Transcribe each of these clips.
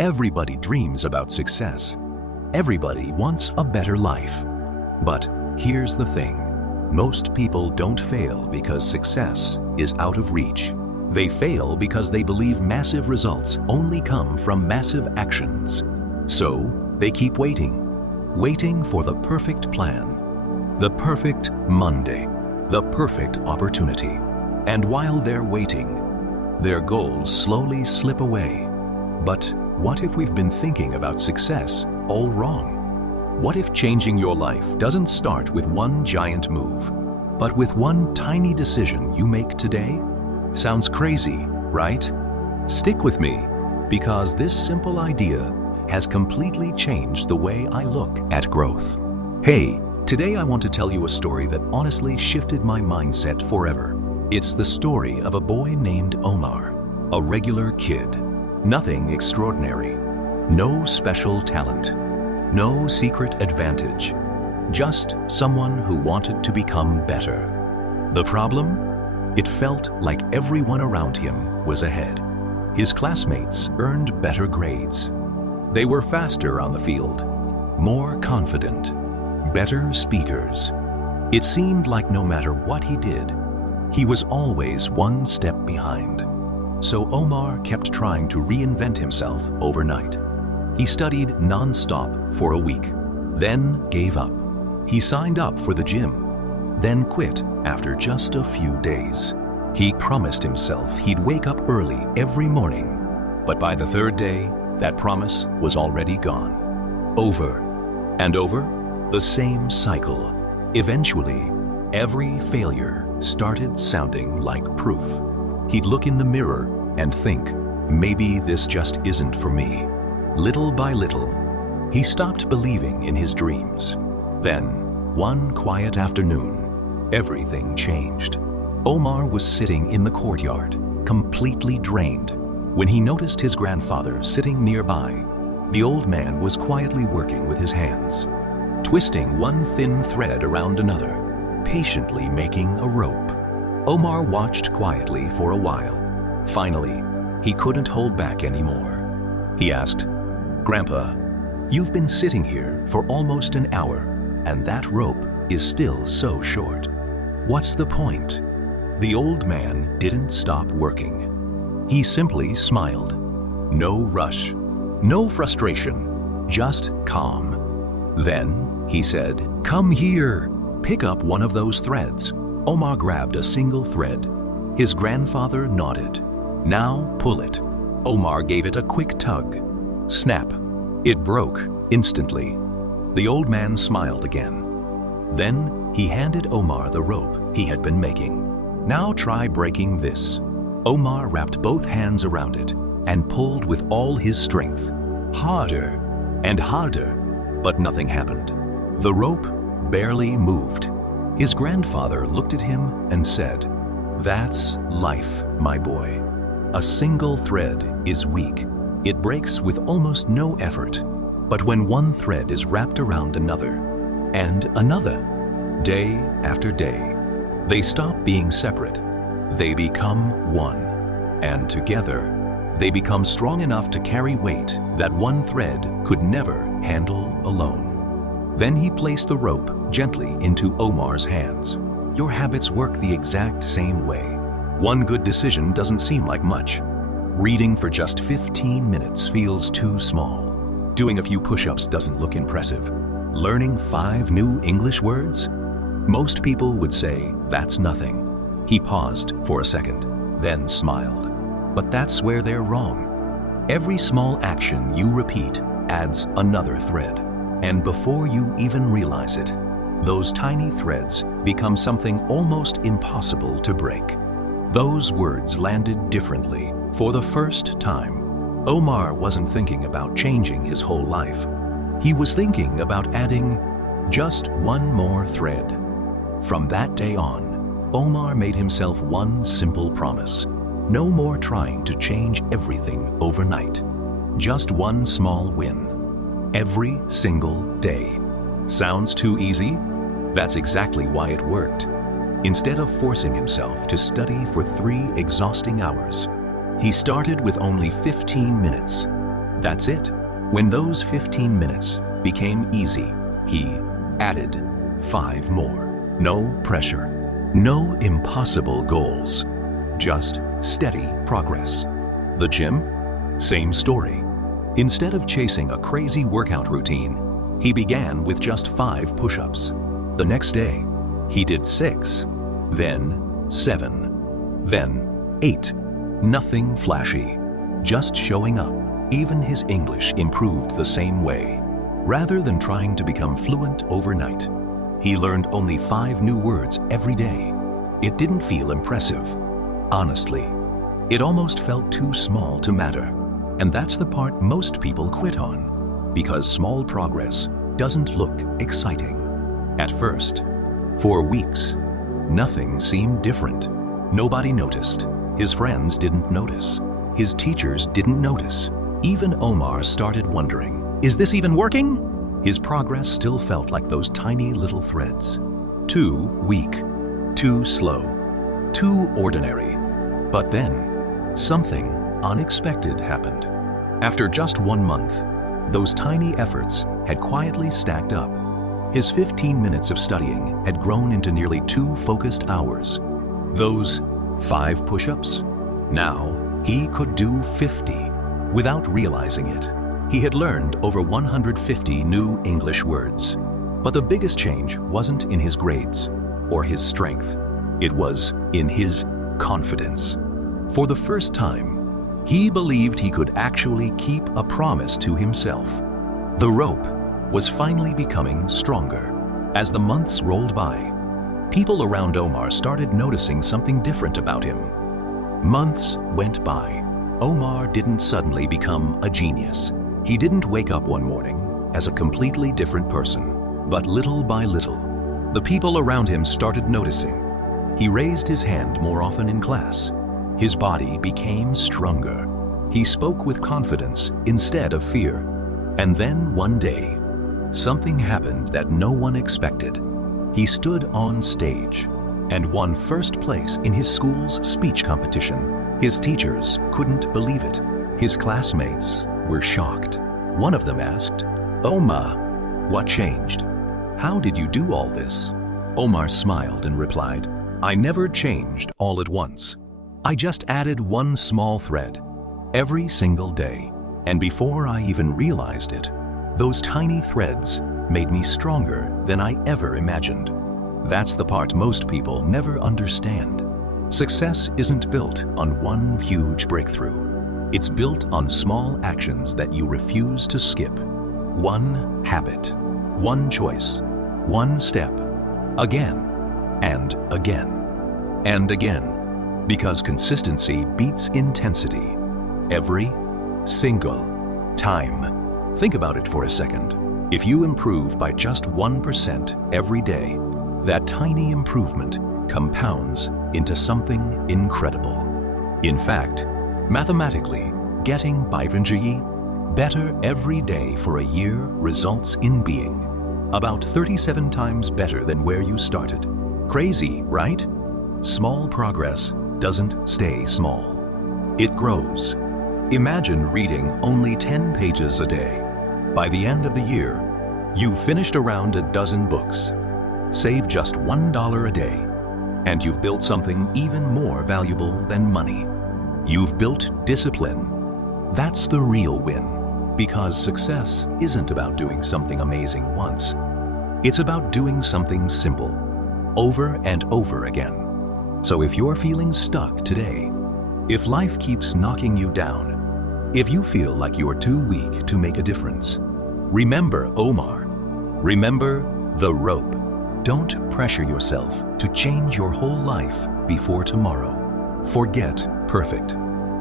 Everybody dreams about success. Everybody wants a better life. But here's the thing. Most people don't fail because success is out of reach. They fail because they believe massive results only come from massive actions. So they keep waiting for the perfect plan, the perfect Monday, the perfect opportunity. And while they're waiting, their goals slowly slip away. But what if we've been thinking about success all wrong? What if changing your life doesn't start with one giant move, but with one tiny decision you make today? Sounds crazy, right? Stick with me, because this simple idea has completely changed the way I look at growth. Hey, today I want to tell you a story that honestly shifted my mindset forever. It's the story of a boy named Omar, a regular kid. Nothing extraordinary, no special talent, no secret advantage, just someone who wanted to become better. The problem? It felt like everyone around him was ahead. His classmates earned better grades. They were faster on the field, more confident, better speakers. It seemed like no matter what he did, he was always one step behind. So Omar kept trying to reinvent himself overnight. He studied non-stop for a week, then gave up. He signed up for the gym, then quit after just a few days. He promised himself he'd wake up early every morning, but by the third day, that promise was already gone. Over and over, the same cycle. Eventually, every failure started sounding like proof. He'd look in the mirror and think, maybe this just isn't for me. Little by little, he stopped believing in his dreams. Then, one quiet afternoon, everything changed. Omar was sitting in the courtyard, completely drained, when he noticed his grandfather sitting nearby. The old man was quietly working with his hands, twisting one thin thread around another, patiently making a rope. Omar watched quietly for a while. Finally, he couldn't hold back anymore. He asked, "Grandpa, you've been sitting here for almost an hour, and that rope is still so short. What's the point?" The old man didn't stop working. He simply smiled. No rush, no frustration, just calm. Then he said, "Come here, pick up one of those threads." Omar grabbed a single thread. His grandfather nodded. "Now pull it." Omar gave it a quick tug. Snap! It broke instantly. The old man smiled again. Then he handed Omar the rope he had been making. "Now try breaking this." Omar wrapped both hands around it and pulled with all his strength. Harder and harder, but nothing happened. The rope barely moved. His grandfather looked at him and said, "That's life, my boy. A single thread is weak. It breaks with almost no effort. But when one thread is wrapped around another, and another, day after day, they stop being separate. They become one. And together, they become strong enough to carry weight that one thread could never handle alone." Then he placed the rope gently into Omar's hands. Your habits work the exact same way. One good decision doesn't seem like much. Reading for just 15 minutes feels too small. Doing a few push-ups doesn't look impressive. Learning 5 new English words? Most people would say, that's nothing. He paused for a second, then smiled. But that's where they're wrong. Every small action you repeat adds another thread. And before you even realize it, those tiny threads become something almost impossible to break. Those words landed differently for the first time. Omar wasn't thinking about changing his whole life. He was thinking about adding just one more thread. From that day on, Omar made himself one simple promise. No more trying to change everything overnight. Just one small win. Every single day. Sounds too easy? That's exactly why it worked. Instead of forcing himself to study for 3 exhausting hours, he started with only 15 minutes. That's it. When those 15 minutes became easy, he added 5 more. No pressure, no impossible goals, just steady progress. The gym? Same story. Instead of chasing a crazy workout routine, he began with just 5 push-ups. The next day, he did 6, then 7, then 8. Nothing flashy, just showing up. Even his English improved the same way. Rather than trying to become fluent overnight, he learned only 5 new words every day. It didn't feel impressive. Honestly, it almost felt too small to matter. And that's the part most people quit on, because small progress doesn't look exciting. At first, for weeks, nothing seemed different. Nobody noticed. His friends didn't notice. His teachers didn't notice. Even Omar started wondering, is this even working? His progress still felt like those tiny little threads. Too weak, too slow, too ordinary. But then, something unexpected happened. After just 1 month, those tiny efforts had quietly stacked up. His 15 minutes of studying had grown into nearly 2 focused hours. Those 5 push-ups? Now, he could do 50 without realizing it. He had learned over 150 new English words. But the biggest change wasn't in his grades or his strength. It was in his confidence. For the first time, he believed he could actually keep a promise to himself. The rope was finally becoming stronger. As the months rolled by, people around Omar started noticing something different about him. Months went by. Omar didn't suddenly become a genius. He didn't wake up one morning as a completely different person. But little by little, the people around him started noticing. He raised his hand more often in class. His body became stronger. He spoke with confidence instead of fear. And then one day, something happened that no one expected. He stood on stage and won first place in his school's speech competition. His teachers couldn't believe it. His classmates were shocked. One of them asked, "Omar, what changed? How did you do all this?" Omar smiled and replied, "I never changed all at once. I just added one small thread every single day. And before I even realized it, those tiny threads made me stronger than I ever imagined." That's the part most people never understand. Success isn't built on one huge breakthrough. It's built on small actions that you refuse to skip. One habit, one choice, one step, again and again and again. Because consistency beats intensity every single time. Think about it for a second. If you improve by just 1% every day, that tiny improvement compounds into something incredible. In fact, mathematically, getting better every day for a year results in being about 37 times better than where you started. Crazy, right? Small progress doesn't stay small. It grows. Imagine reading only 10 pages a day. By the end of the year, you've finished around a dozen books. Save just $1 a day, and you've built something even more valuable than money. You've built discipline. That's the real win, because success isn't about doing something amazing once. It's about doing something simple, over and over again. So if you're feeling stuck today, if life keeps knocking you down, if you feel like you're too weak to make a difference, remember Omar. Remember the rope. Don't pressure yourself to change your whole life before tomorrow. Forget perfect.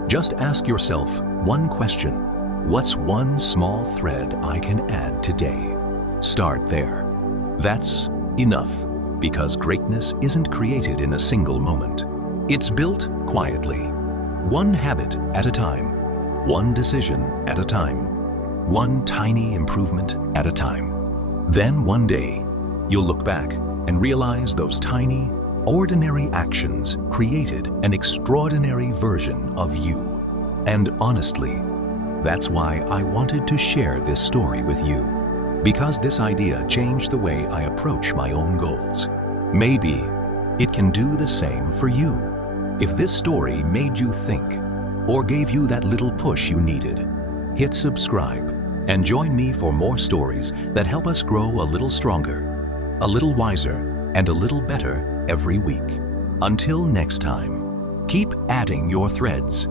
Just ask yourself one question. What's one small thread I can add today? Start there. That's enough, because greatness isn't created in a single moment. It's built quietly, one habit at a time, one decision at a time, one tiny improvement at a time. Then one day, you'll look back and realize those tiny, ordinary actions created an extraordinary version of you. And honestly, That's why I wanted to share this story with you, because this idea changed the way I approach my own goals. Maybe it can do the same for you. If this story made you think or gave you that little push you needed, hit subscribe and join me for more stories that help us grow a little stronger, a little wiser, and a little better every week. Until next time, keep adding your threads